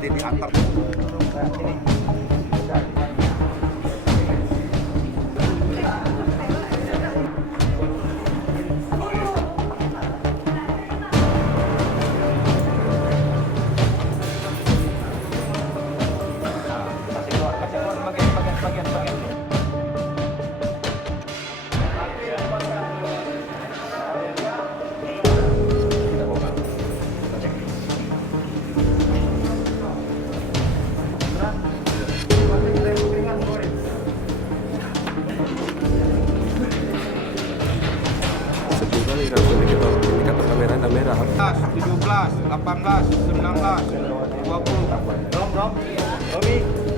nanti diantar. Sedih kali rambutnya kita indikator kamera ada merah. 17, 18, 19, 20. Rom, Robi.